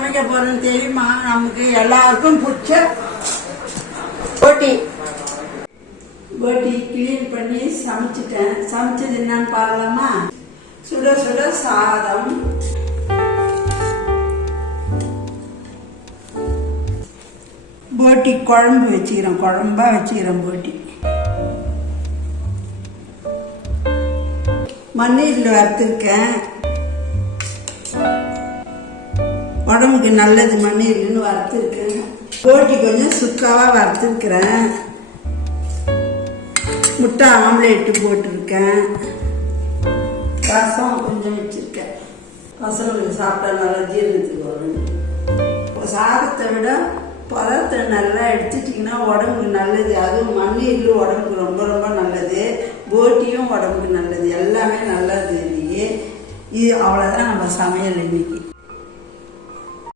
சமைக்க போறோம்னு தெரியுமா? நமக்கு எல்லாருக்கும் பிடிச்ச போட்டி கிளீன் பண்ணி சமைச்சிட்டேன். சமைச்சது என்னன்னு பார்க்கலாமா? சுட சுட சாதம், போட்டி குழம்பு வச்சுக்கிறேன், குழம்பா வச்சுக்கிறேன். போட்டி மண்ணீரில் வறுத்துருக்கேன். உடம்புக்கு நல்லது மண்ணீர்னு வறுத்துருக்கேன். போட்டி கொஞ்சம் சுக்காவாக வறுத்துருக்கிறேன். முட்டை ஆம்லேட்டு போட்டிருக்கேன். ரசம் கொஞ்சம் வச்சுருக்கேன். பசங்களுக்கு சாப்பிட்டா நல்லா ஜீரணத்துக்கு வரும். சாதத்தை விட பழத்தை நல்லா எடுத்துட்டிங்கன்னா உடம்புக்கு நல்லது. அதுவும் மண்ணீரில் உடம்புக்கு ரொம்ப ரொம்ப நல்லது. போட்டியும் உடம்புக்கு நல்லது. எல்லாமே நல்லது. இன்னைக்கு இது அவ்வளோதான் நம்ம சமையல் இன்னைக்கு.